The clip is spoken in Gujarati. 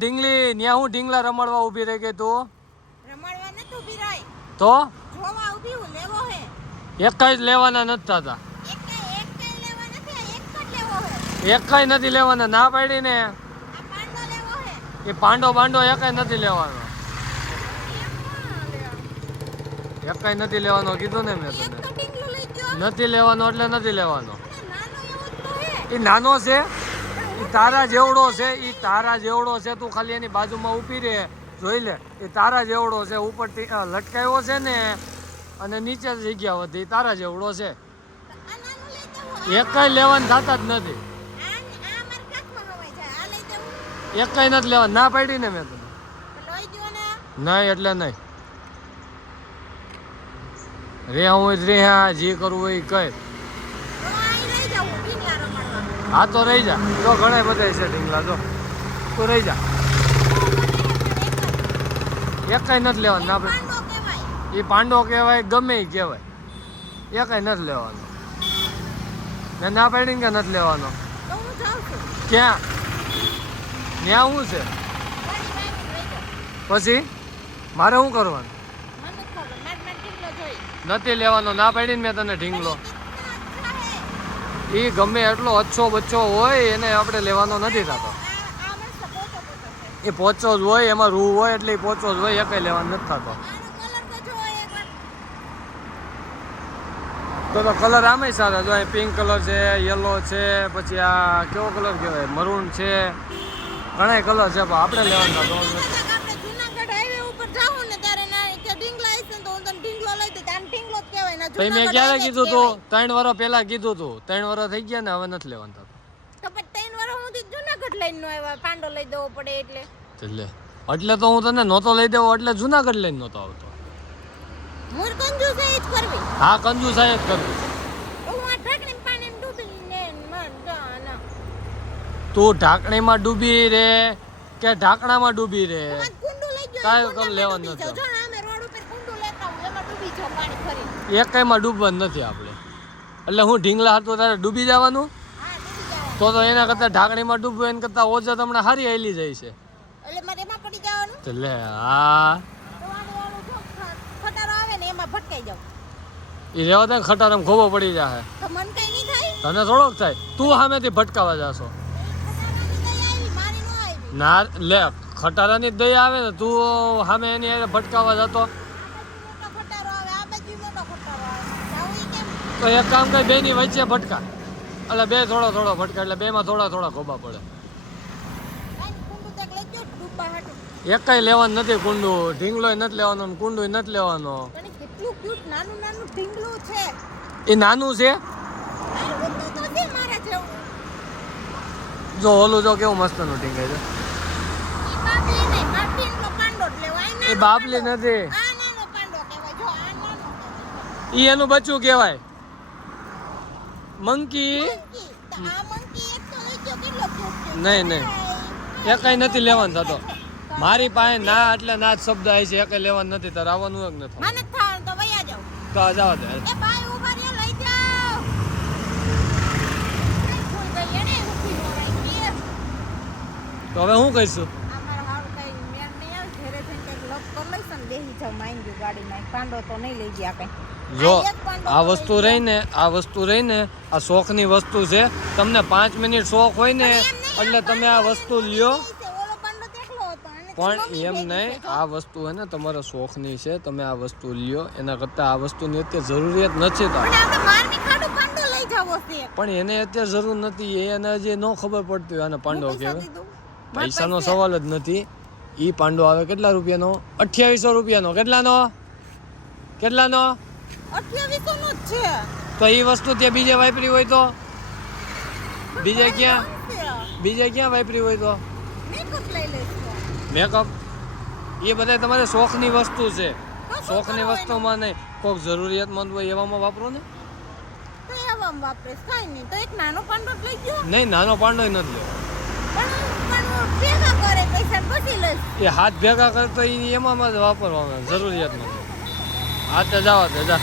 ઢીંગલી ન્યા હું ઢીંગલા રમાડવા ઊભી રહી ગઈ તું? રમાડવા ન તો ઊભી રહી. તો જોવા ઊભી હું લેવો હે. એક જ લેવાના નથી થતા. એક લેવા નથી, એક જ લેવો હે. એક કઈ નથી લેવાના, ના પાડી ને. આ પાંડો લેવો હે. એ પાંડો બાંડો એક નથી લેવાનો. એક કઈ નથી લેવાનો કીધું ને મેં એક તને. તો ઢીંગલું લઈ ગયો. નથી લેવાનો એટલે નથી લેવાનો. નાનો એવો જ તો હે. એ નાનો છે, એ તારા જેવડો છે, એ તારા જેવડો છે. તું ખાલી એની બાજુમાં ઊભી રહે, જોઈ લે. એ તારા જેવડો છે, ઉપરથી લટકાયો છે ને અને નીચે જગ્યા વધી, તારા જેવડો છે. આ નાનું લઈ દેવો. એક કઈ લેવાનું થતા જ નથી. આ મારા કાચમાં હવાઈ જાય. આ લઈ દેવું. એક કઈ નથી લેવાનું, ના પાડી ને મેં તને. તો લઈ ગયો ને. નહીં એટલે નહીં. રે હું જ રે, હા જે કરવું હોય એ કર. તો અહીં લઈ જાઉં ઢીંગલા રમાડવા. હા તો રહી જા, જો ઘણા બધા છે ઢીંગલા, જો તું રહી જા. એક કઈ નથી લેવાનું, ના પાડી. પાંડો કહેવાય. એ પાંડો કહેવાય, ગમે એ કહેવાય, એ કઈ નથી લેવાનો. મેં ના પાડી કે નથી લેવાનો. તો હું જાઉં છું. ક્યાં? ત્યાં શું છે? ગાડી વાળી લઈ જાઉં. પછી મારે શું કરવાનું? મને ખબર. માર ઢીંગલો જોઈ. નથી લેવાનો, ના પાડીને મેં તને ઢીંગલો. એ ગમે એટલો અચ્છો બચ્ચો હોય એને આપણે લેવાનો નથી થતો. એ પોચો જ હોય, એમાં રૂ હોય એટલે એ પોચો જ હોય, એ કઈ લેવાનો નથી થતો. તો કલર આમે સારા, જો અહીં પિંક કલર છે, યલો છે, પછી આ કેવો કલર કહેવાય, મરૂન છે, ઘણા કલર છે, પણ આપણે લેવાના તો મેં ક્યારે કીધું તું? 3 વર્ષ પહેલા કીધું તું. 3 વર્ષ થઈ ગયા ને, હવે નથી લેવાનું થતું. પાંડો લઈ દેવો પડે એટલે તો હું તને નહોતો લઈ દેવો, એટલે જુનાગઢ લઈને નહોતો આવતો. હા કંજુસાઈ જ કરવી. તું ઢાંકણીમાં ડૂબી રે કે ઢાંકણામાં ડૂબી રે, કાંઈ કર લેવાનું નથી. એક કઈમાં ડૂબવાનું નથી આપણે. એટલે હું ઢીંગલા હતું તારે ડૂબી જવાનું? તો એના કરતા ઢાંકણીમાં ડૂબવું એના કરતા ઓજત હમણાં હારી હેલી જાય છે. તો લે હા એ રેવા દે, ખટારામ ખોબો પડી જાય. તને થોડોક થાય, તું સામેથી ભટકાવા જાશો. ના લે, ખટારાની જ દયા આવે ને, તું સામે એની હારે ભટકાવા જતો. તો એક કામ કર, બે ની વચ્ચે ભટકા, એટલે બે થોડો થોડો ભટકા, એટલે બે માં થોડા થોડા ખોબા પડે. એક કઈ લેવાનું નથી કુંડું, ઢીંગલો નથી લેવાનો, કુંડું નથી લેવાનો. એ નાનું છે. જો ઓલું જો કેવું મસ્ત નું ઢીંગાય છે. એ બાપલી નથી, ઈ એનું બચ્ચું કહેવાય, મંકી. નહીં નહીં, એ કઈ નથી લેવાનું થતો મારી પાસે. ના એટલે ના જ શબ્દ આવે છે, એ કઈ લેવાનું નથી. તારે આવવાનું જ નથી. તો જાવ દે. તો હવે શું કહીશું? જો આ વસ્તુ રહીને, આ શોખની વસ્તુ છે. તમને 5 મિનિટ શોખ હોય ને એટલે તમે આ વસ્તુ લ્યો. પણ એમ નહીં, આ વસ્તુ હે ને તમારા શોખની છે, તમે આ વસ્તુ લ્યો. એના કરતા આ વસ્તુની અત્યારે જરૂરિયાત નથી. પણ એને અત્યારે જરૂર નથી, એને હજી ન ખબર પડતી હોય આને પાંડો કહેવાય. પૈસાનો સવાલ જ નથી. ઈ પાંડો આવે કેટલા રૂપિયાનો? 2800 રૂપિયાનો. કેટલાનો? 2800 નો જ છે. તો ઈ વસ્તુ ત્યાં બીજે વાપરી હોય તો? બીજે ક્યાં વાપરી હોય તો? મેકઅપ એ બધા તમારે શોખની વસ્તુ છે. શોખની વસ્તુમાં નહીં, કોઈક જરૂરિયાતમંદ હોય એવામાં વાપરો ને. નહીં, નાનો પાંડો નથી લેવો. એ હાથ ભેગા કરતો એમાં જ વાપરવાનો, જરૂરિયાતમંદ. હાથે જવા દે જા.